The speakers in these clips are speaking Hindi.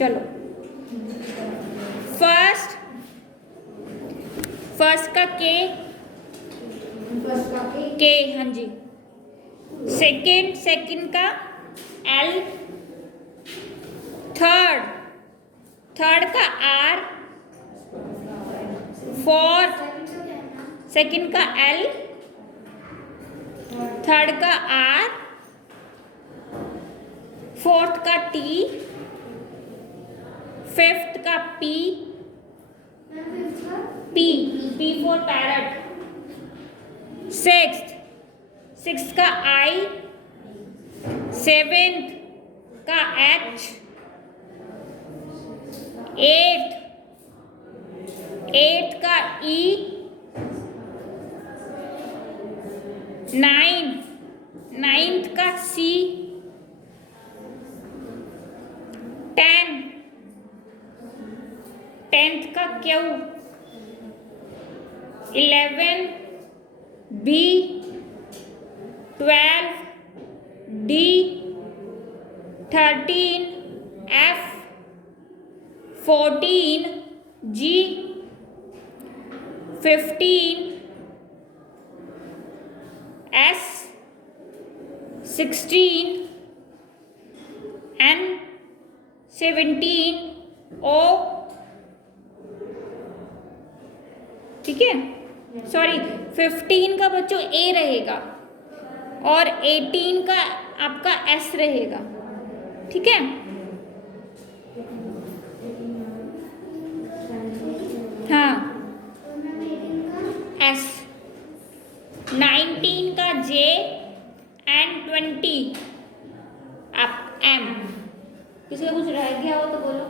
चलो, फर्स्ट का के, हाँ जी। सेकंड का एल, थर्ड का आर, फोर्थ सेकंड का एल, थर्ड का आर, फोर्थ का टी, फिफ्थ का पी फॉर पैरट, सिक्स्थ का आई, सेवेंथ का एच, एट्थ का ई, नाइन्थ का सी, 10th का क्यू, 11 बी, 12 डी, 13 एफ, 14 जी, 15 एस, 16 एन, 17 ओ। ठीक है, सॉरी 15 का बच्चों ए रहेगा और 18 का आपका एस रहेगा। ठीक है, हाँ एस, 19 का जे एंड 20 आप एम। किसी का कुछ रह गया हो तो बोलो।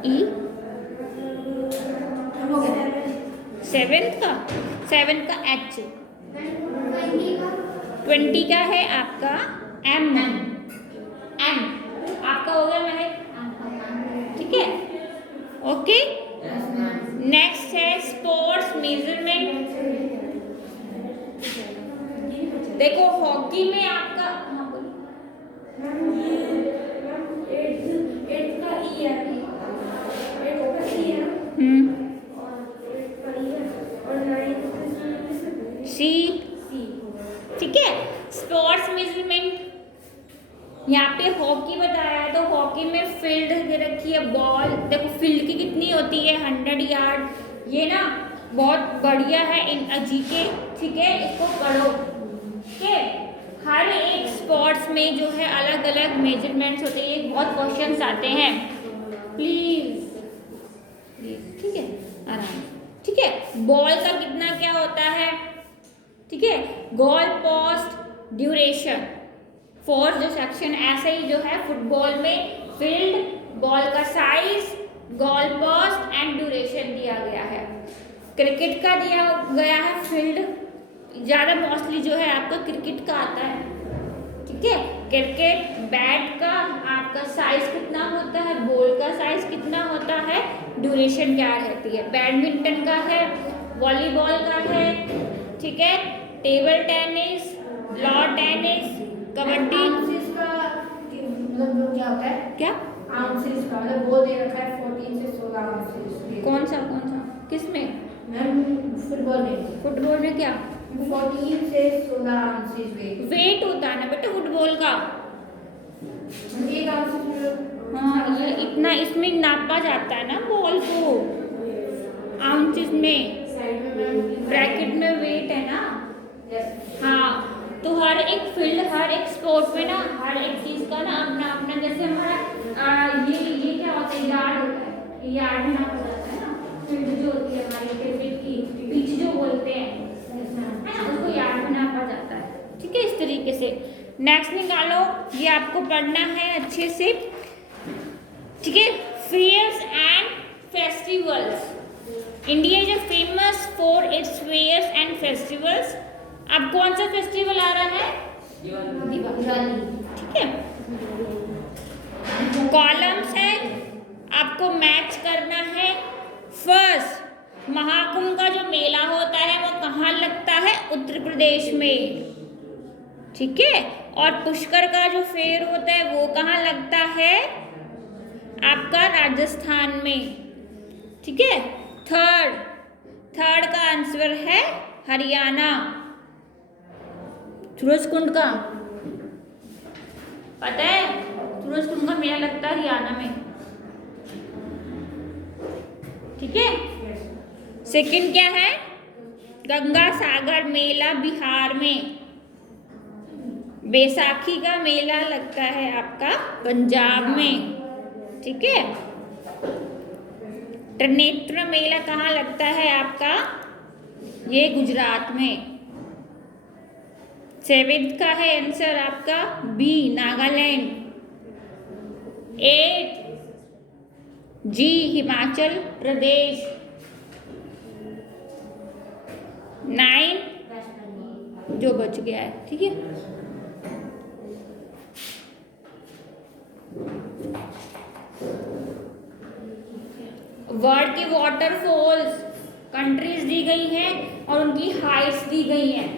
ई, सेवेंथ का एच, 20 का है आपका एम आपका हो गया महक। ठीक है, ओके। नेक्स्ट है स्पोर्ट्स मेजरमेंट। देखो हॉकी में आपका, हाँ बोलो, सी। ठीक है, स्पोर्ट्स मेजरमेंट यहाँ पे हॉकी बताया है तो हॉकी में फील्ड दे रखी है, बॉल देखो फील्ड की कितनी होती है 100 यार्ड। ये ना बहुत बढ़िया है इन अजीके। ठीक है, इसको पढ़ो। ठीक है, हर एक स्पोर्ट्स में जो है अलग अलग मेजरमेंट्स होते हैं, बहुत क्वेश्चंस आते हैं। प्लीज ठीक है, आराम। ठीक है, बॉल का कितना क्या होता है। ठीक है, गोल पोस्ट ड्यूरेशन, फोर्थ जो सेक्शन, ऐसे ही जो है फुटबॉल में फील्ड, बॉल का size, goal post and duration दिया गया है। क्रिकेट का दिया गया है फील्ड, ज़्यादा मोस्टली जो है आपका क्रिकेट का आता है। ठीक है, क्रिकेट बैट का आपका साइज कितना होता है, बॉल का साइज कितना होता है, ड्यूरेशन क्या रहती है। बैडमिंटन का है, वॉलीबॉल का है। ठीक है, table tennis, lawn tennis, kabaddi का मतलब क्या होता है, क्या आउंसेस का मतलब वो दे रखा है 14 से 16 आउंसेस। कौन सा किसमें मैम? फुटबॉल में क्या 14 से 16 आउंसेस वेट होता है ना बेटा फुटबॉल का। एक आउंसेस, हाँ ये इतना इसमें नापा जाता है ना बॉल को, आउंसेस में, ब्रैकेट में वेट है ना। हाँ, तो हर एक फील्ड, हर एक स्पोर्ट में ना हर एक चीज का ना अपना अपना, जैसे हमारा ये क्या होता है, यार्ड होता है, यार्ड में नापा जाता है ना। फील्ड जो होती है हमारी क्रिकेट की, पिच जो बोलते हैं है ना, उसको यार्ड में नापा जाता है। ठीक है, इस तरीके से। नेक्स्ट निकालो, ये आपको पढ़ना है अच्छे से। ठीक है, fairs and festivals. India is famous for its fairs and festivals. अब कौन सा फेस्टिवल आ रहा है, दिवाली। ठीक है, कॉलम्स है, आपको मैच करना है। फर्स्ट, महाकुंभ का जो मेला होता है वो कहाँ लगता है, उत्तर प्रदेश में। ठीक है, और पुष्कर का जो फेयर होता है वो कहाँ लगता है? आपका राजस्थान में। ठीक है। थर्ड का आंसर है हरियाणा। सूरजकुंड का पता है? सूरजकुंड का मेला लगता है हरियाणा में। ठीक है। सेकंड क्या है? गंगा सागर मेला बिहार में। बैसाखी का मेला लगता है आपका पंजाब में। ठीक है। त्रिनेत्र मेला कहाँ लगता है आपका? ये गुजरात में। सेवेंथ का है आंसर आपका बी, नागालैंड। 8 जी, हिमाचल प्रदेश। 9 जो बच गया है। ठीक है। वर्ल्ड की वाटरफॉल्स कंट्रीज दी गई हैं और उनकी हाइट्स दी गई हैं।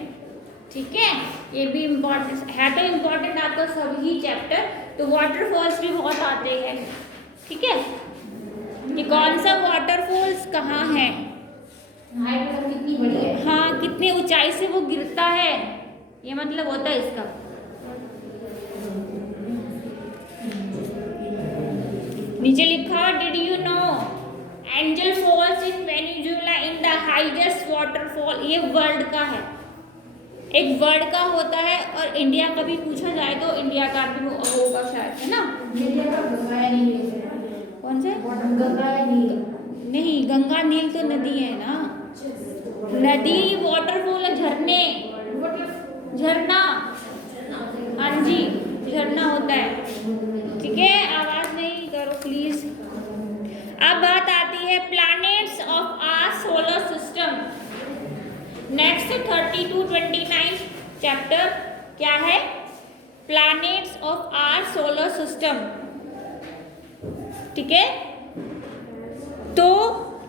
ठीक है। ये भी इम्पोर्टेंट है, तो इम्पोर्टेंट आपका सभी चैप्टर। तो वाटरफॉल्स भी बहुत आते हैं। ठीक है। ये कौन सा वाटरफॉल्स कहाँ है? हाइट कितनी बड़ी है? हाँ, कितनी ऊंचाई से वो गिरता है, ये मतलब होता है इसका। नीचे लिखा, did you know angel falls in Venezuela in the highest waterfall. ये वर्ल्ड का है, एक वर्ल्ड का होता है। और इंडिया का भी पूछा जाए तो इंडिया का भी वो होगा शायद, है ना? कौन से? गंगा या नील? नहीं, गंगा नील तो नदी है ना। नदी वाटरफॉल है, झरने, झरना। हाँ जी, झरना होता है। ठीक है। आवाज नहीं करो प्लीज। अब बात आती है planets of our solar system. Next 30-29 chapter क्या है? Planets of our solar system. ठीक है। तो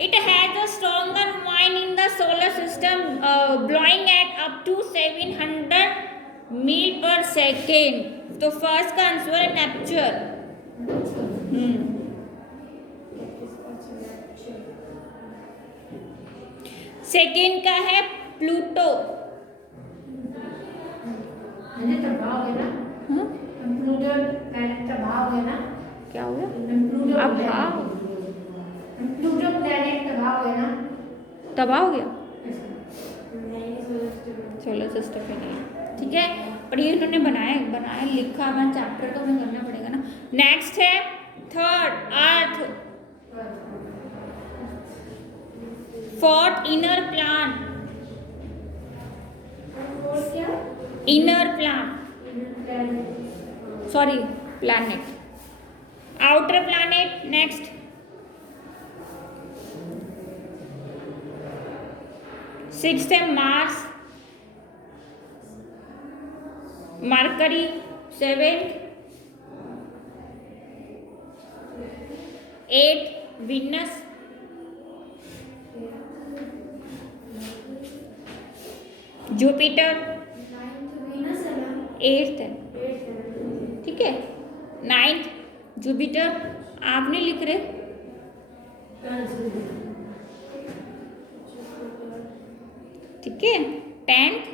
it has a stronger wind in the solar system blowing at up to 700 मील पर सेकेंड। तो फर्स्ट का आंसर है नेपच्यून। सेकेंड का है प्लूटो। क्या हो गया? तबाह हो गया? सोलर सिस्टम पे नहीं। ठीक है। पर ये इन्होंने बनाया लिखा हुआ चैप्टर तो हमें करना पड़ेगा ना। नेक्स्ट है third, Earth. Fourth, inner plant. Inner plant, sorry planet. Outer planet. Next sixth है Mars, Mercury. Seventh, 8 Venus. Jupiter 8th है। ठीक है। 9th जुपिटर, आप नहीं लिख रहे। ठीक है। 10th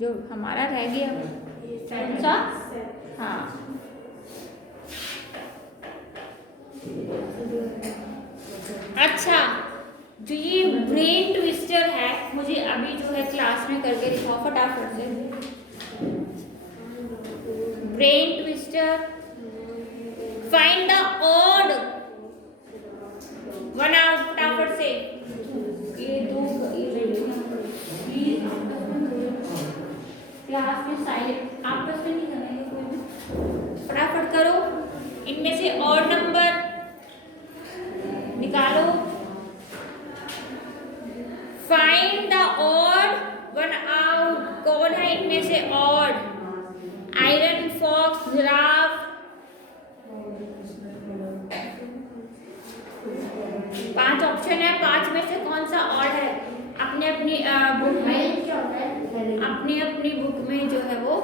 जो हमारा रह गया कौन सा? हाँ, अच्छा, जो ये ब्रेन ट्विस्टर है, मुझे अभी जो है क्लास में करके दिखाओ फटाफट से। Brain twister, find the odd one out, फटाफट से। ये दो प्लीज क्लास में साइलेंट, आपस में नहीं करेंगे कोई भी, फटाफट करो। इनमें से ऑड नंबर निकालो। Find the odd one out. कौन है इनमें से odd? Iron, fox, giraffe. 5 option है, 5 में से कौन सा ऑड है? अपने अपनी बुक में, अपनी अपनी बुक में जो है वो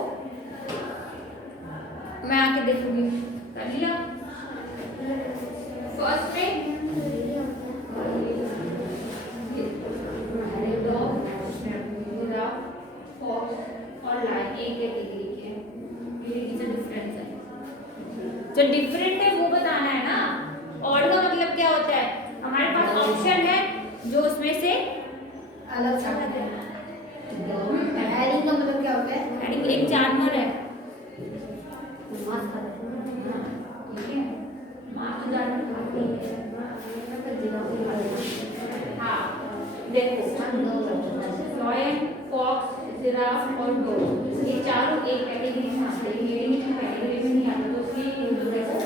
देखोगे, कर लिया। फर्स्ट में डॉग, जिराफ, फॉक्स और लायन एक कैटेगरी के हैं। ये जो डिफरेंस है, जो डिफरेंट है वो बताना है ना। और का मतलब क्या होता है, हमारे पास ऑप्शन है जो उसमें से अलग सा है। एनिमल का मतलब क्या होता है? एनिमल एक जानवर है, मांस खाता है। ठीक है, मांस जानवर खाते हैं। हाँ देखो, लायन, फॉक्स, जिराफ और डॉग, ये चारों एक कैटेगरी में आते हैं। ये नहीं कैटेगरी में नहीं आते, तो उसकी जो देखो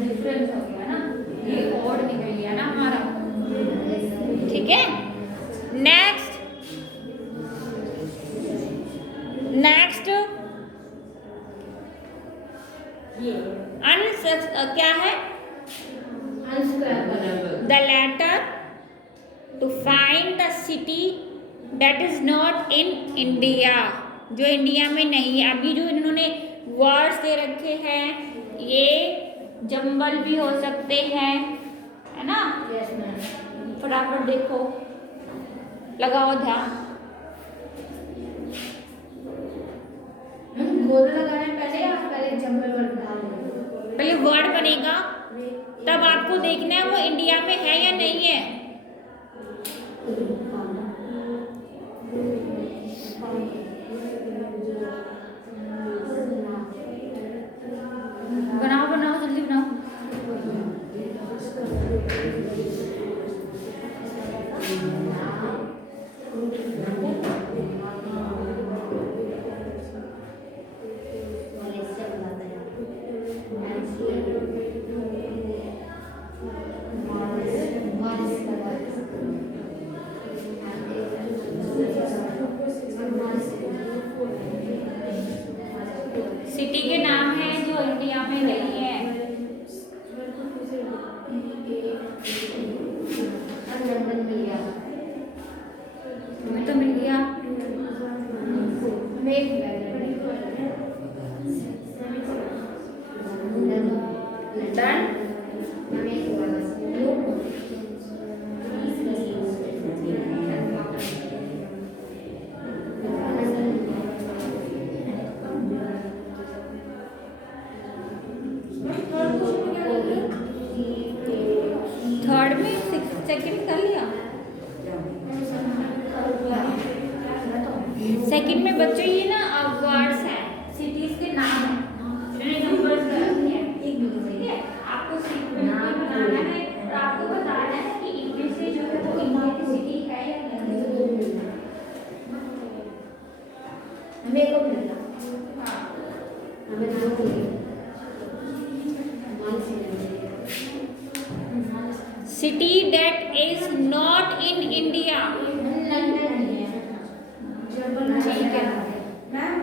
डिफरेंस हो गया ना, ये और निकल गया ना हमारा, ठीक है। नेक्स्ट क्या है, the letter to find the city that is not in India, जो इंडिया में नहीं है। अभी जो इन्होंने वर्ड्स दे रखे हैं, ये जंगल भी हो सकते हैं, है ना। फटाफट देखो, लगाओ ध्यान। गोल लगाने पहले जंगल वर्ड बना लो। पहले वर्ड बनेगा, तब आपको देखना है वो इंडिया में है या नहीं है। बनाओ बनाओ जल्दी बनाओ। सिटी के नाम है जो इंडिया में नहीं है। तुम्हें तो मिल गया। डन। थर्ड में सेकंड कर लिया। सेकंड में बच्चों ये ना वर्ड्स हैं, सिटीज के नाम हैं, मैंने नंबर्स रखे हैं, ठीक है। आपको सीक्वेंस में बनाना है और आपको बताना है कि इनमें से जो है वो इंडिया की सिटी है या नहीं। हमें को मिलना, हाँ, हमें नाम बोलिए। City that is not in India, ठीक है मैम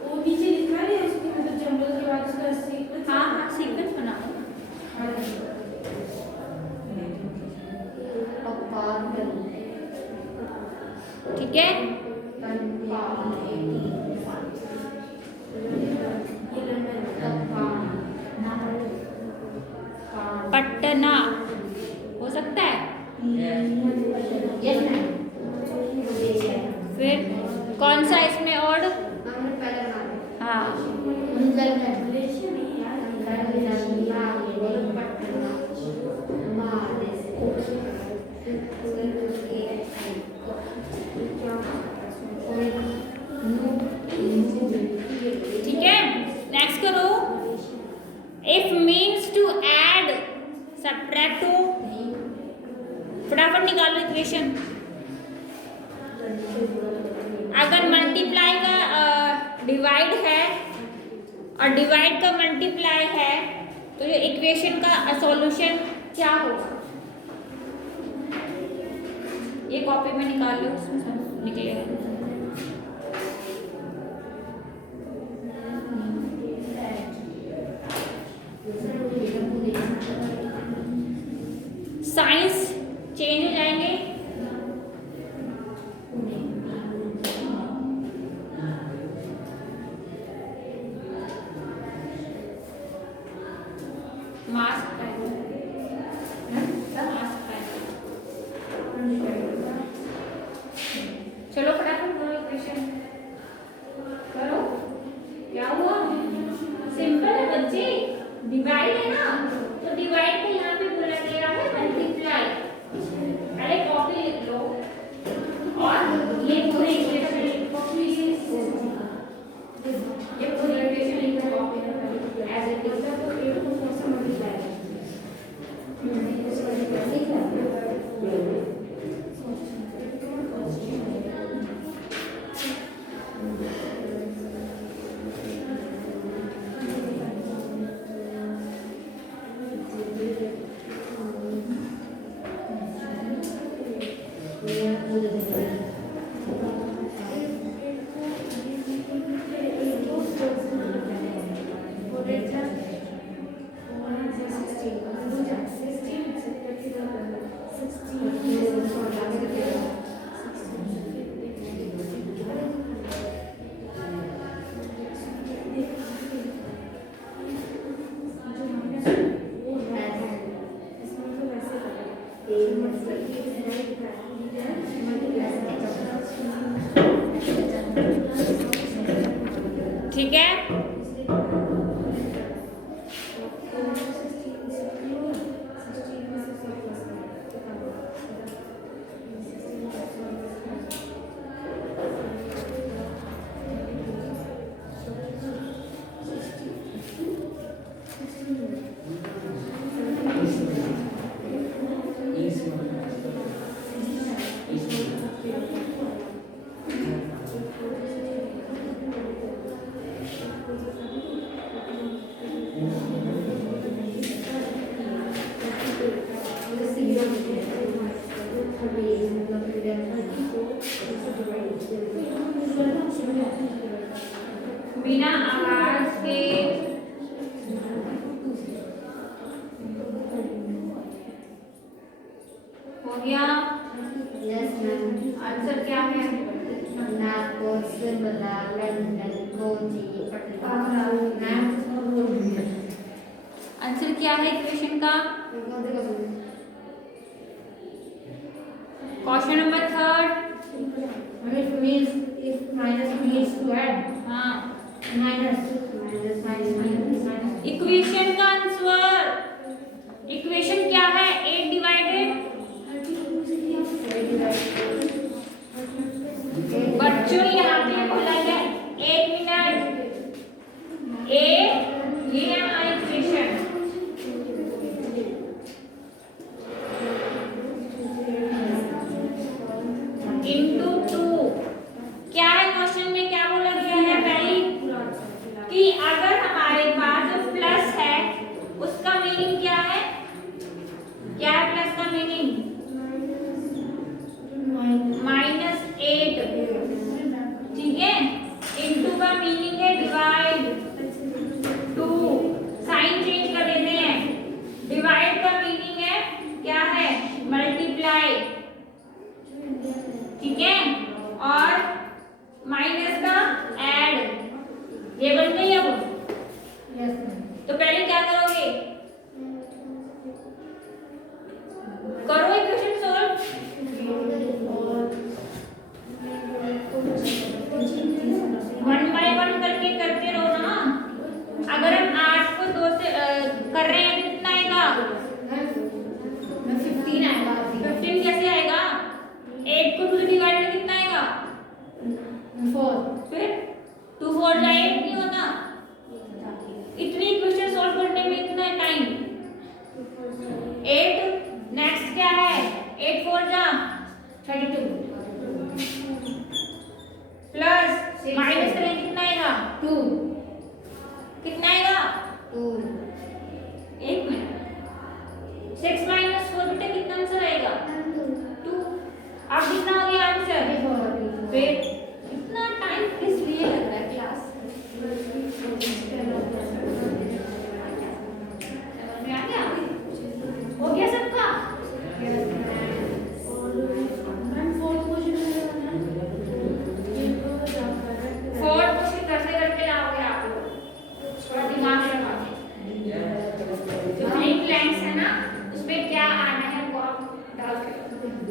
वो नीचे लिखा है उसके मतलब जंगल के बाद उसका सीक्वेंस। हाँ हाँ सीक्वेंस बनाओ। ठीक है, पटना हो सकता है। फिर कौन सा इसमें और, हाँ ठीक है। नेक्स्ट करो, if means to add, subtract two, फटाफट निकालो इक्वेशन। अगर मल्टीप्लाई का डिवाइड है और डिवाइड का मल्टीप्लाई है तो ये इक्वेशन का सॉल्यूशन क्या होगा, ये कॉपी में निकाल लो, उसमें निकलेगा। साइंस चेंज हो जाएंगे। मास्क चलो फटाफट करो इक्वेशन करो। क्या हुआ? सिंपल है बच्चे, डिवाइड है ना, तो डिवाइड को यहाँ पे बोला गया है मल्टीप्लाई। पहले कॉपी लिख लो और ये पूरे इक्वेशन लिखो, ये पूरे इक्वेशन लिखो कॉपी में एज इट इज। तो ये को कौन सा मल्टीप्लाई है? ठीक है, बिना आवाज के हो गया। Yes ma'am. आंसर क्या है? आंसर क्या है इक्वेशन का? क्वेश्चन नंबर 3 हाँ, इक्वेशन का आंसर, इक्वेशन क्या है? 8 डिवाइडेड बच्चों यहाँ पे बोला गया 1 मिनट, ये है हमारी इक्वेशन। इंटू 2 क्या है? क्वेश्चन में क्या बोला गया है? पहली कि अगर हमारे पास जो प्लस है उसका मीनिंग क्या है? क्या है प्लस का मीनिंग? -8, ठीक है। इंटू का मीनिंग है डिवाइड, 2 साइन चेंज कर देते हैं। डिवाइड का मीनिंग है क्या है? मल्टीप्लाई, ठीक है। और माइनस का ऐड, ये बन गई अब। तो पहले क्या करोगे? करो इक्वेशन सोल्व। 1 बाय 1 करके करते रहो ना। अगर हम 8 को 2 से कर रहे हैं तो कितना आएगा? 15 आएगा। 15 कैसे आएगा? 8 को 2 से डिवाइड में कितना आएगा? 4। फिर 2 4 जा 8 नहीं होता। इतनी इक्वेशन सॉल्व करने में इतना टाइम। 8 नेक्स्ट क्या है? 8 4 जा 32 प्लस माइनस करें कितना आएगा? 2 कितना आएगा? 2 एक मिनट, 6 माइनस 4 बेटा कितना आंसर आएगा? 2। अब कितना हो गया आंसर? फिर इतना टाइम किस लिए लग रहा है क्लास? समझ में आ गया? हो गया सर?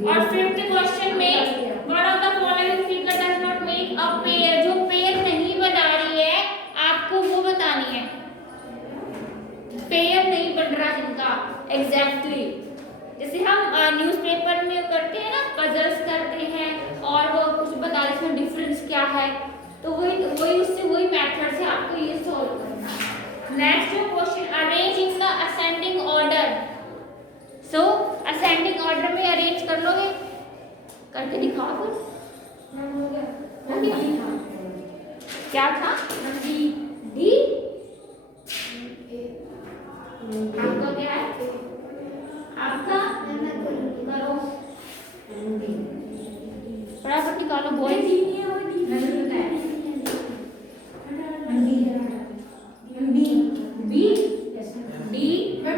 और फिफ्थ क्वेश्चन में one of the following figure does not make a pair, जो पेयर नहीं बना रही है आपको वो बतानी है, पेयर नहीं बन रहा जिनका एग्जैक्टली जैसे हम न्यूज़पेपर में करते हैं ना, पजल्स करते हैं और वो कुछ बता रहे इसमें डिफरेंस क्या है, तो वही उससे वही मेथड से आपको ये सॉल्व करना है। नेक्स्ट जो question, arrange in the ascending order, so ascending order में अरेंज कर लोगे, करके दिखाओ फिर। हो गया? क्या था? डी आपका क्या है? आपका करो फटाफट निकालो boy. B D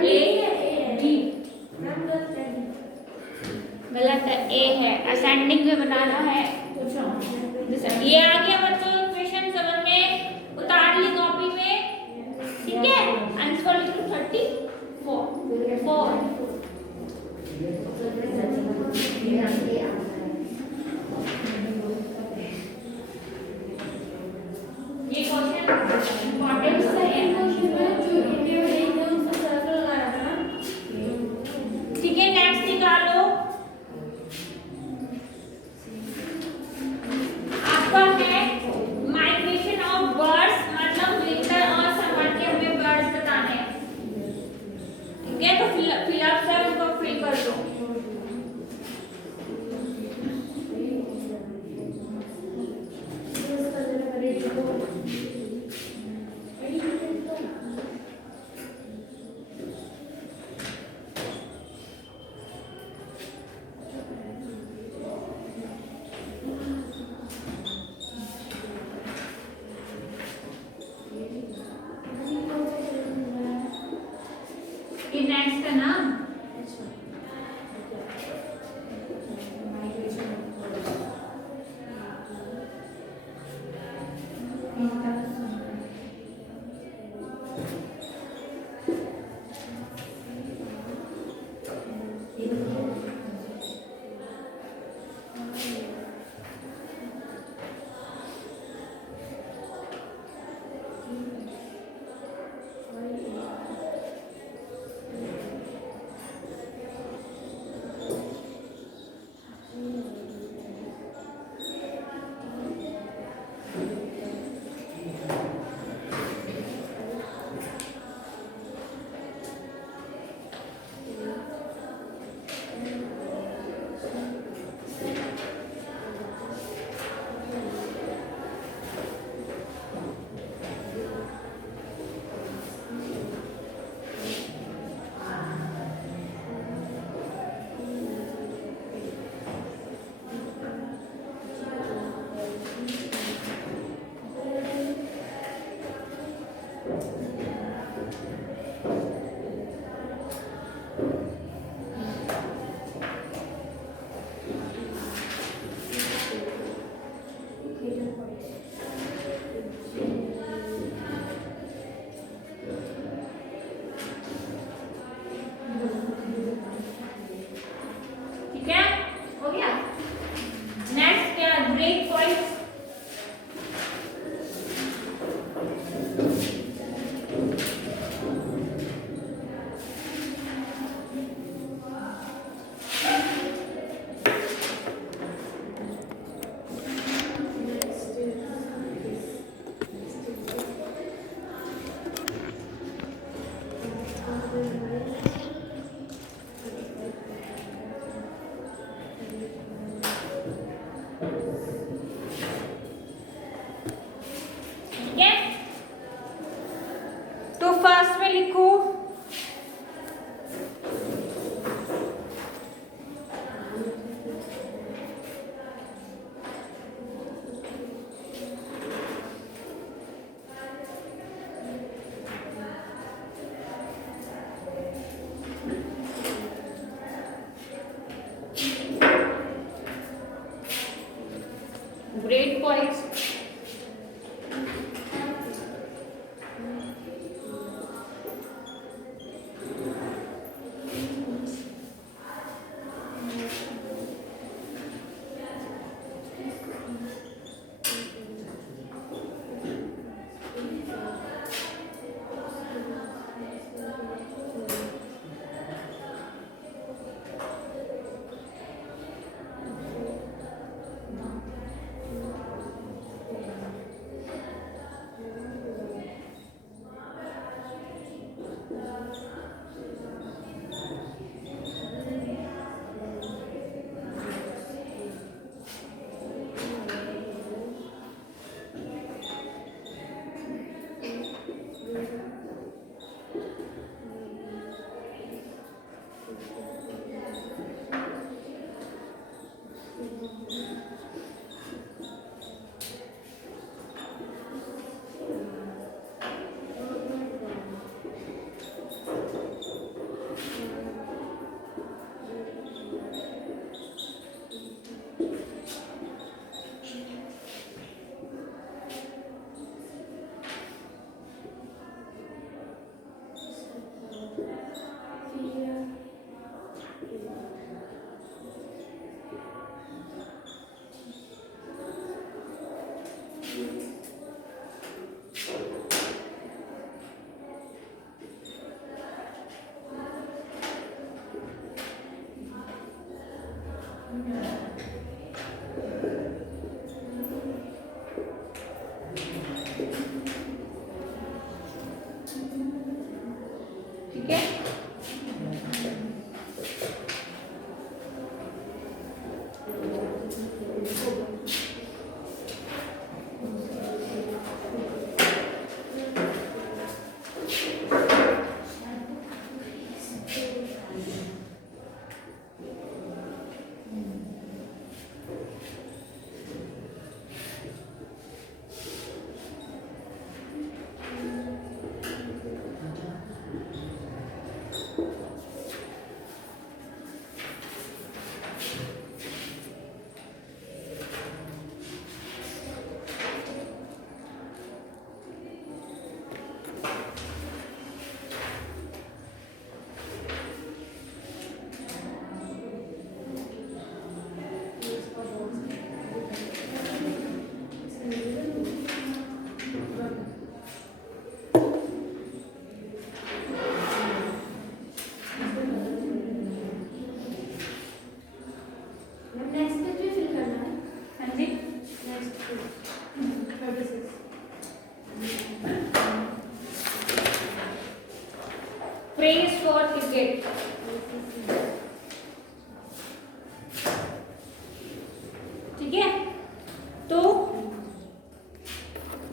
A D गलत है, ए है, असेंडिंग में बनाना है। ये आ गया बच्चों इक्वेशन समझ में, उतार ली कॉपी में, ठीक है। आंसर लिखो 34 ये क्वेश्चन इंपॉर्टेंट है, ठीक है। नेक्स्ट निकालो, आपका है माइग्रेशन ऑफ बर्ड्स, मतलब विंटर और समर के हमें बर्ड्स बताने हैं, ठीक है। तो फिलअप से उनको फिल कर दो। ये नेक्स्ट है ना,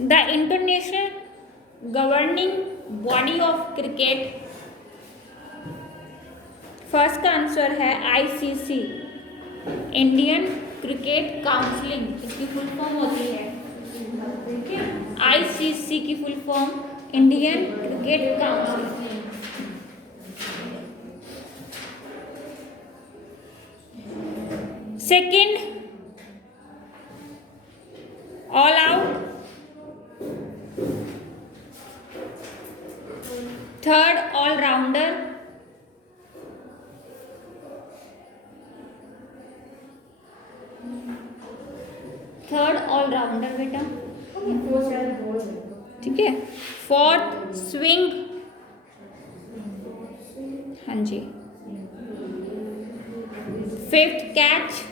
the international governing body of cricket, first का आंसर है आईसीसी, इंडियन क्रिकेट काउंसिलिंग, इसकी फुल फॉर्म होती है। आईसीसी की full form Indian cricket council. Second, all out. Third, allrounder. Third, allrounder बेटा, ठीक है। फोर्थ, स्विंग, हाँ जी। Fifth, catch.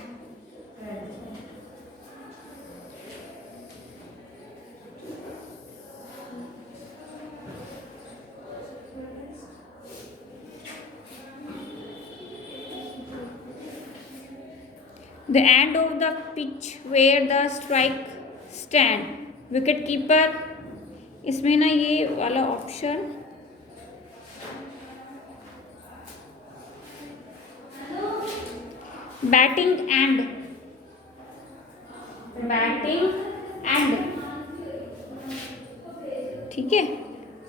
The end of the pitch where the strike stand, wicket keeper. इसमें ना ये वाला option, batting end, batting end, ठीक है।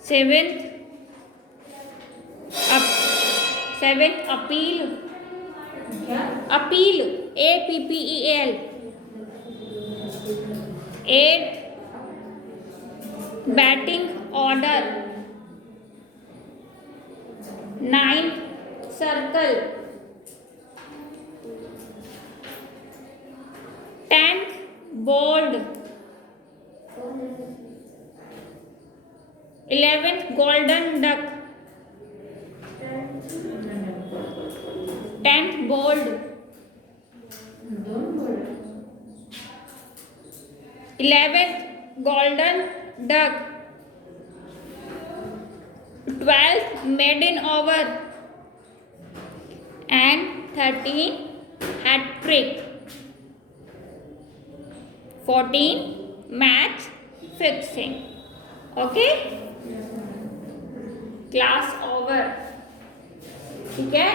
Seventh, appeal, appeal, APPEL। Eight, batting order. Ninth, circle. 10th, bowled. 11th, golden duck. 10th, bowled. 11th, golden duck. 12th, maiden over and 13, hat trick। 14, match fixing। Okay, class over, ठीक है।